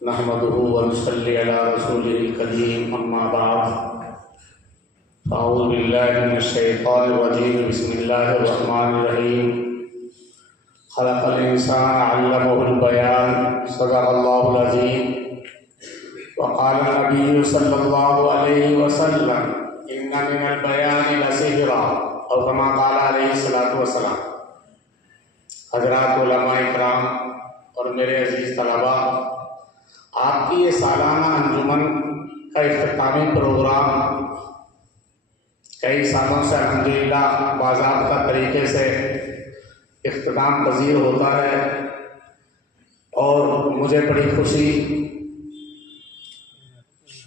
نحمده ونصلي على رسوله الكريم اما بعد اعوذ بالله من الشيطان الرجيم بسم الله الرحمن الرحيم خلق الانسان علمه البيان صدق الله العظيم وقال النبي صلى الله عليه وسلم ان من البيان لسحرا او كما قال عليه الصلاة والسلام۔ حضرات علماء اکرام اور میرے عزیز طلباء، آپ کی یہ سالانہ انجمن کا اختتامی پروگرام کئی سالوں سے الحمدللہ باضابطہ طریقے سے اختتام پذیر ہوتا ہے، اور مجھے بڑی خوشی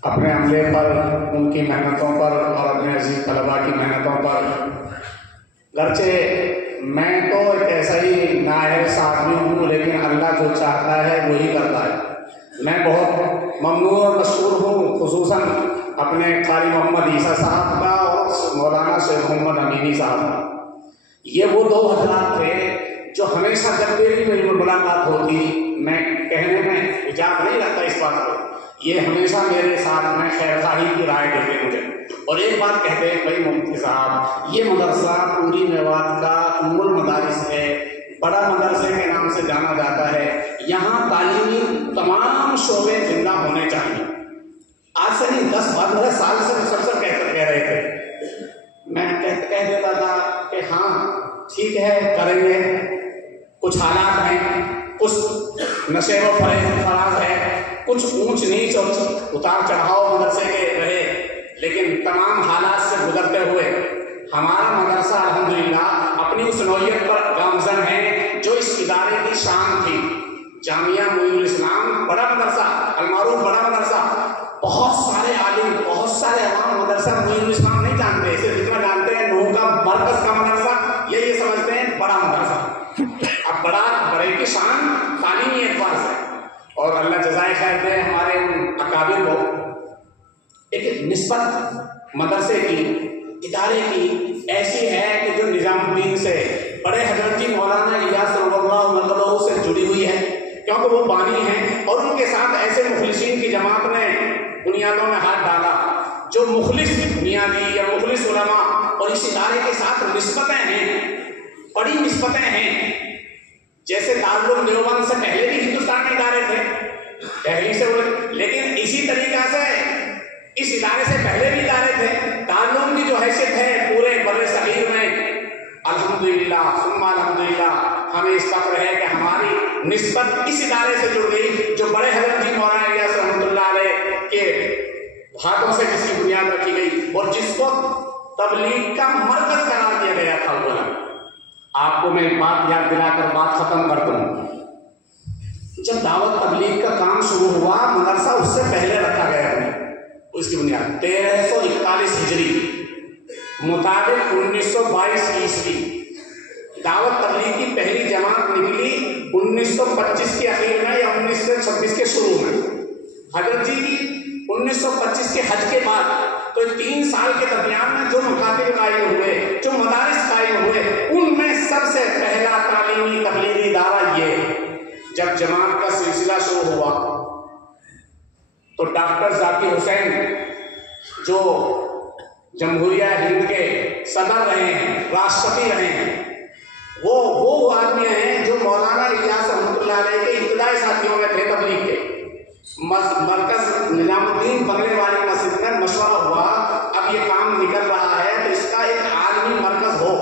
اپنے عملے پر، ان کی محنتوں پر اور اپنے عزیز طلباء کی محنتوں پر، گرچہ میں تو ایک ایسا ہی نااہل آدمی ہوں، لیکن اللہ جو چاہتا ہے وہی کرتا ہے۔ میں بہت ممنون اور مشکور ہوں، خصوصاً اپنے قاری محمد عیسیٰ صاحب کا اور مولانا شیخ محمد امینی صاحب کا۔ یہ وہ دو حضرات تھے جو ہمیشہ جب میری ملاقات ہوتی، میں کہنے میں حجاب نہیں رکھتا اس بات کو، یہ ہمیشہ میرے ساتھ میں خیر خواہی کی رائے دیتے مجھے، اور ایک بات کہتے ہیں، بھائی مفتی صاحب یہ مدرسہ پوری میوات کا ام المدارس ہے، بڑا مدرسے کے نام سے جانا جاتا ہے، یہاں تعلیمی تمام شعبے زندہ ہونے چاہیے۔ آج سے نہیں 10-15 سال سے مسلسل کہہ رہے تھے، میں کہہ دیتا تھا کہ ہاں ٹھیک ہے کریں گے، کچھ حالات ہیں، کچھ نشے و فراز ہے، کچھ اونچ نیچ اور اتار چڑھاؤ مدرسے کے رہے، لیکن تمام حالات سے گزرتے ہوئے ہمارا مدرسہ الحمدللہ اپنی اس نوعیت پر گامزن ہے جو اس ادارے کی شان تھی۔ جامعہ معین الاسلام بڑا مدرسہ، المعروف بڑا مدرسہ، بہت سارے عالم، بہت سارے عوام مدرسہ معین الاسلام نہیں جانتے، اسے جتنا جانتے ہیں نوح کا مرکز کا مدرسہ، یہ سمجھتے ہیں بڑا مدرسہ۔ اب بڑے کی شان تعلیمی اعتبار سے، اور اللہ جزائے خیر دے ہمارے ان اکابر کو، ایک نسبت مدرسے کی، ادارے کی ایسی ہے کہ جو نظام الدین سے، بڑے حضرت جی مولانا الیاس رضی اللہ عنہ سے جڑی ہوئی ہے، کیونکہ وہ بانی ہیں، اور ان کے ساتھ ایسے مخلصین کی جماعت نے بنیادوں میں ہاتھ ڈالا، جو مخلص بنیادی یا مخلص علماء اور اس ادارے کے ساتھ نسبتیں ہیں، بڑی نسبتیں ہیں، جیسے دارالعلوم دیوبند سے پہلے بھی ہندوستان میں ادارے تھے، دہلی سے، لیکن اسی طریقہ سے اس ادارے سے پہلے بھی ادارے تھے۔ دارالعلوم کی جو حیثیت ہے پورے بر صغیر میں، الحمدللہ ثم الحمدللہ ہمیں اس فخر ہے کہ ہماری نسبت اس ادارے سے جڑ گئی جو بڑے حضرت جی مولانا الیاس رحمۃ اللہ علیہ کے ہاتھوں سے جس کی بنیاد رکھی گئی، اور جس کو تبلیغ کا مرکز قرار دیا گیا تھا۔ آپ کو میں ایک بات یاد دلا کر بات ختم کر دوں، جب دعوت تبلیغ کا کام شروع ہوا، مدرسہ اس سے پہلے رکھا گیا تھا، اس کی بنیاد 1341 ہجری مطابق 1922 عیسوی دعوت تبلیغ کی پہلی جماعت نکلی 1925 کے اخیر میں یا 1926 کے شروع میں۔ حضرت جی کی 1925 کے حج کے بعد تو 3 سال کے درمیان میں جو مکاتب قائم ہوئے، جو مدارس قائم ہوئے، ان میں سب سے پہلا تعلیمی تبلیغی ادارہ یہ، جب جماعت کا سلسلہ شروع ہوا تو ڈاکٹر ذاکر حسین جو جمہوریہ ہند کے صدر رہے ہیں، راشٹرپتی رہے ہیں، وہ آدمی ہیں جو مولانا الیاس رحمۃ اللہ علیہ کے ابتدائی ساتھیوں میں تھے تبلیغ کے۔ مرکز نظام الدین بننے والی مسجد میں مشورہ ہوا، اب یہ کام نکل رہا ہے تو اس کا ایک عالمی مرکز ہو،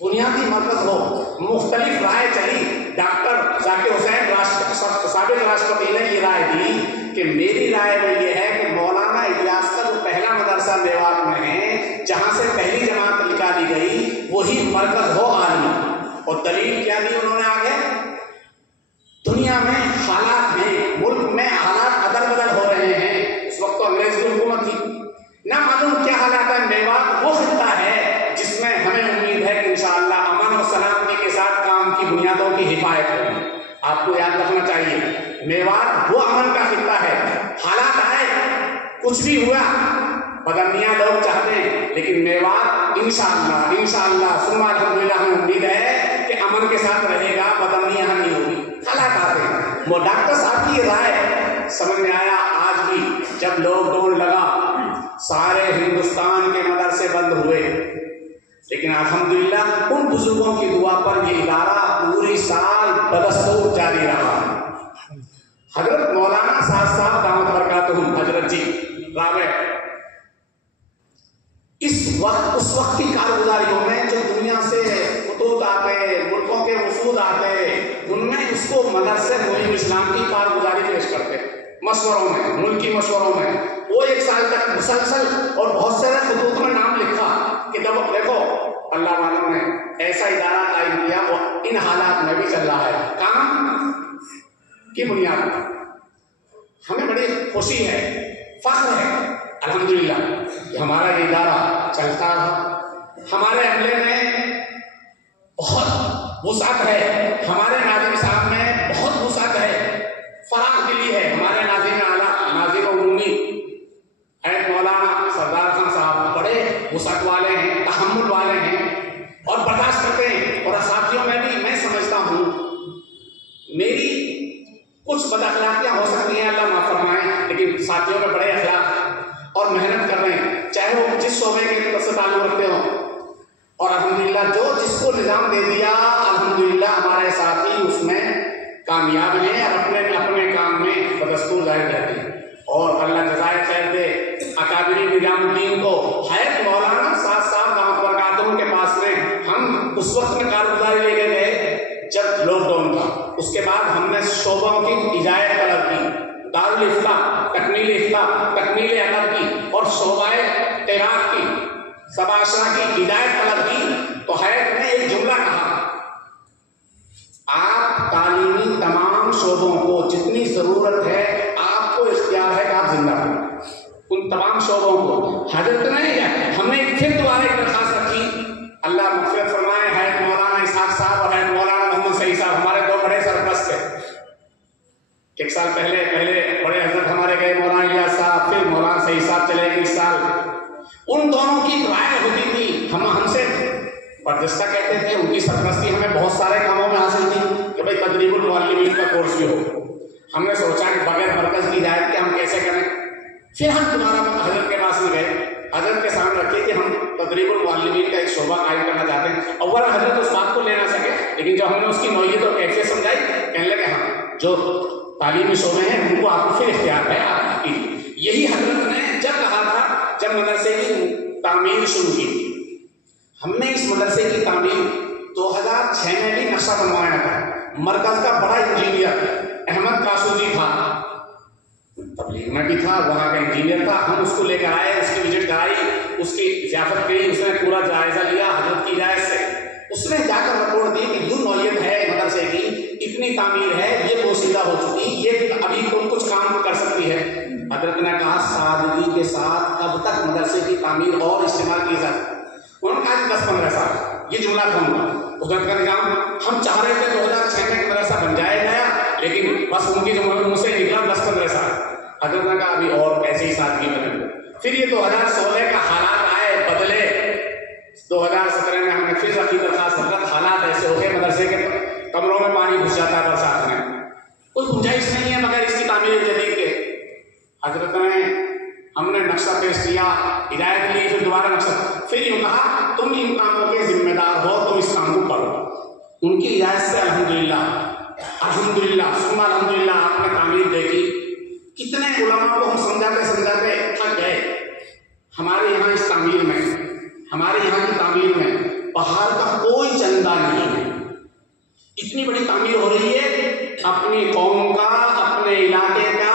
بنیادی مرکز ہو، مختلف رائے چلی۔ ڈاکٹر ذاکر حسین سابق راشٹرپتی نے یہ رائے دی کہ میری رائے میں یہ ہے کہ مولانا الیاس کا جو پہلا مدرسہ میوات میں ہے، جہاں سے پہلی جماعت نکالی گئی، وہی مرکز ہو عالمی۔ اور دلیل کیا دی انہوں نے آگے؟ دنیا میں حالات ہیں، ملک میں حالات ادل بدل ہو رہے ہیں، اس وقت تو انگریز کی حکومت تھی، نہ معلوم کیا حالات ہے۔ میوات وہ خطہ ہے جس میں ہمیں امید ہے کہ انشاءاللہ امن و سلامتی کے ساتھ کام کی بنیادوں کی حفاظت ہوگی۔ آپ کو یاد رکھنا چاہیے میوات وہ امن کا خطہ ہے، حالات آئے، کچھ بھی ہوا، بدامنیاں لوگ چاہتے ہیں، لیکن میوات انشاءاللہ ثم الحمدللہ ہمیں امید ہے کہ امن کے ساتھ رہے گا، بدامنی یہاں نہیں ہوگی۔ حالات آتے ہیں، وہ ڈاکٹر صاحب کی رائے سمجھ میں آیا. آج بھی جب لاک ڈاؤن لگا سارے ہندوستان کے مدرسے بند ہوئے، لیکن الحمدللہ ان بزرگوں کی دعا پر یہ ادارہ پوری سال بدستور جاری رہا. حضرت مولانا صاحب دامت برکاتہم حضرت جی رابع اس وقت کی کارگزاریوں میں جو دنیا سے خطوط آتے، ملکوں کے وفود آتے، ان میں اس کو مدرسے معین اسلام کی کارگزاری پیش کرتے مشوروں میں، ملکی مشوروں میں. وہ 1 سال تک مسلسل اور بہت سارے خطوط میں نام لکھا کہ جب دیکھو اللہ والوں نے ایسا ادارہ قائم کیا، وہ ان حالات میں بھی چل رہا ہے کام کی بنیاد پر. ہمیں بڑی خوشی ہے، فخر ہے الحمدللہ کہ ہمارا یہ ادارہ چلتا رہا. ہمارے عملے میں بہت وسعت ہے، ہمارے ناظم صاحب میں بہت وسعت ہے، فراخ دلی ہے. ہمارے ناظم اعلیٰ، ناظم عمومی حید مولانا سردار خان صاحب بڑے وسعت والے ہیں، تحمل والے ہیں اور برداشت کرتے ہیں. اور ساتھیوں میں بھی میں سمجھتا ہوں میری کچھ بد اخلاقیاں ہو سکتی ہیں، اللہ معاف فرمائے، لیکن ساتھیوں میں بڑے اخلاق اور محنت کر رہے ہیں، چاہے وہ جس شعبے کے سے تعلق رکھتے ہوں. اور الحمدللہ جو جس کو نظام دے دیا الحمدللہ ہمارے ساتھی اس میں کامیاب ہیں اور اپنے کام میں بدستور ظاہر رہتے ہیں. اور اللہ جزائے خیر دے اکابری نظام الدین کو. حید مولانا صاحب دامت برکاتہم کے پاس میں ہم اس وقت میں کارگزاری لے کے گئے جب لاک ڈاؤن تھا. اس کے بعد ہم نے شعبوں کی اجازت طلب کی، دارالفتہ، تکمیل افتہ، تکمیل ادب کی اور شعبہ قراءت کی، سباشرہ کی اجازت طلب کی. تو حید نے ایک جملہ کہا، آپ تعلیمی تمام شعبوں کو جتنی ضرورت ہے آپ کو اختیار ہے کہ آپ زندہ کریں ان تمام شعبوں کو. حضرت نے ہم نے پھر دوبارہ ایک درخواست رکھی، اللہ مغفرت فرمائے، حید مولانا اسحاق صاحب اور حید مولانا محمد سعید صاحب ہمارے 2 بڑے سرپرست تھے. 1 سال پہلے بڑے حضرت ہمارے گئے مولانا الیاس صاحب، پھر مولانا سعید صاحب چلے گئے اس سال. ان دونوں کی رائے ہوتی تھی، ہم سے برجستہ کہتے تھے، ان کی سرپرستی ہمیں بہت سارے کاموں میں حاصل تھی کہ بھائی تدریب المعلمین کا کورس بھی ہو. ہم نے سوچا کہ بغیر مرکز کی ہدایت کے ہم کیسے کریں. پھر ہم دوبارہ حضرت کے پاس میں گئے، حضرت کے سامنے رکھے کہ ہم تدریب المعلمین کا ایک شعبہ قائم کرنا چاہتے ہیں. اولا حضرت اس بات کو لے نہ سکے، لیکن جب ہم نے اس کی نوعیت اور کیفیت سمجھائی کہنے لگے ہاں جو تعلیمی شعبے ہیں ان کو آپ کو پھر اختیار ہے آپ کی. یہی حضرت نے جب کہا تھا جب مدرسے کی تعمیر شروع کی. ہم نے اس مدرسے کی تعمیر 2006 میں بھی نقشہ بنوایا تھا. مرکز کا بڑا انجینئر احمد قاسو جی تھا، تبلیغ میں بھی تھا، وہاں کا انجینئر تھا. ہم اس کو لے کر آئے، اس کی وزٹ کرائی، اس کی ضیافت کی، اس نے پورا جائزہ لیا حضرت کی ہدایت سے. اس نے جا کر رپورٹ دی کہ یوں نوعیت ہے مدرسے کی، اتنی تعمیر ہے، یہ پوشیدہ ہو چکی، یہ ابھی کچھ کام کر سکتی ہے. حضرت نے کہا سادگی کے ساتھ اب تک مدرسے کی تعمیر اور استعمال کی جا سکتی. انہوں نے کہا 10-15 سال، یہ جملہ کہوں گا. حضرت کا نظام ہم چاہ رہے تھے 2006 میں مدرسہ بن جائے گیا، لیکن بس ان کی منہ سے نکلا 10-15 سال. حضرت نے کہا ابھی اور ایسے ہی سادگی بنے. پھر یہ 2016 کا حالات آئے بدلے، 2017 میں ہم نے پھر اپنی درخواست. حضرت حالات ایسے ہو گئے مدرسے کے کمروں میں پانی گھس جاتا ہے برسات میں، کوئی گنجائش نہیں ہے مگر اس کی تعمیر جدید کے. حضرت نے ہم نے نقشہ پیش کیا، ہدایت لی، پھر دوبارہ نقشہ، پھر یوں کہا تم ان کاموں کے ذمہ دار ہو، تم اس کام کو کرو. ان کی ہدایت سے الحمدللہ ثم الحمدللہ آپ نے تعمیر دیکھی. کتنے علماء کو ہم سمجھاتے تھک گئے. ہمارے یہاں اس تعمیر میں، ہمارے یہاں کی تعمیر میں پہاڑ کا کوئی چندہ نہیں ہے. اتنی بڑی تعمیر ہو رہی ہے، اپنی قوم کا، اپنے علاقے کا